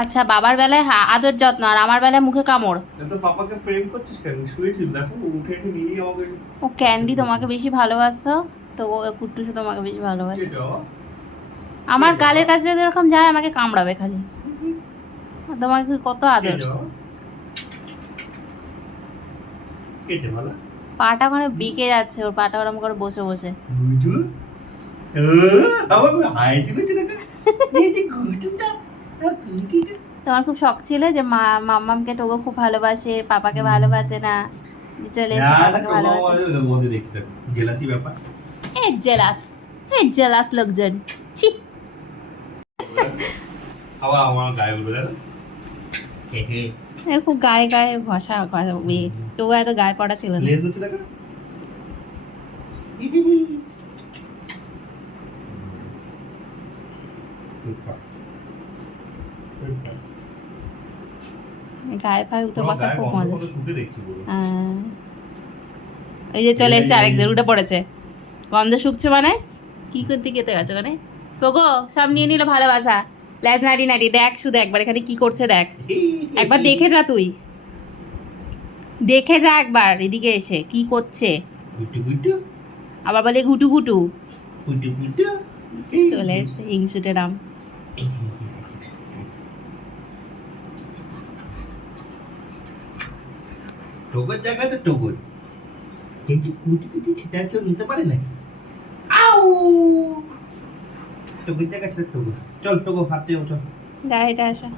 আচ্ছা, বাবার বেলায় আদর যত্ন, আর আমার বেলায় মুখে কামড়। তো পাপাকে প্রেম করছিস কেন? শুয়েছিল দেখো, উঠে এসে নিয়ে আমাকে। ও ক্যান্ডি তোমাকে বেশি ভালোবাসতো, তো ও কুট্টুসু তোমাকে বেশি ভালোবাসে। কেটো আমার গালের কাছে যদি এরকম যায় আমাকে কামড়াবে খালি। আর তোমাকে কত আদর। কেটো কেটে বলা পাটা ওখানে বেঁকে যাচ্ছে, ওর পাটা ওরম করে বসে বসে। গুজু আমার হাইছি করছে দেখো, এই যে গুজুটা গুজুটা। তোমার খুব শখ ছিল যে মাম্মামকে টোগো খুব ভালোবাসে, পাপাকে ভালোবাসে না, যে চলে এসে পাপাকে ভালোবাসে। ওদের দেখছি দেখো, জেলাসি ব্যাপার। এ জেলাস, এ জেলাস লোকজন, ছি। আবার আমার গায়ে উঠবে দেখো, হে হে এর খুব গায়ে গায়ে ঘষা ঘষা টোগো এত গায়ে পড়া ছিল না। লেজ হচ্ছে দেখো। গায়ে ফায়ে উঠে বসা খুব মজা। শুকে দেখছি পুরো। হ্যাঁ। এই যে চলে এসছে আরেকজন, উঠে পড়েছে। গন্ধ শুকছে মানে কি করতে খেতে গেছে ওখানে? টোগো সব নিয়ে নিল ভালোবাসা। ল্যাজ নাড়ি নাড়ি দেখ, শুধু একবার এখানে কি করছে দেখ, একবার দেখে যা তুই, দেখে যা একবার এদিকে এসে কি করছে। গুটু গুটু আবার বলে গুটু গুটু। গুটু গুটু চলে এসছে হিংসুটে রাম। টোগর জায়গায় তো টোগর, কিন্তু কুটি কুটি সেটা কেউ নিতে পারে নাকি? আউ টোগর জায়গা ছিল টোগর। চল টোগর হাতে ওঠো। গায়ে আসা।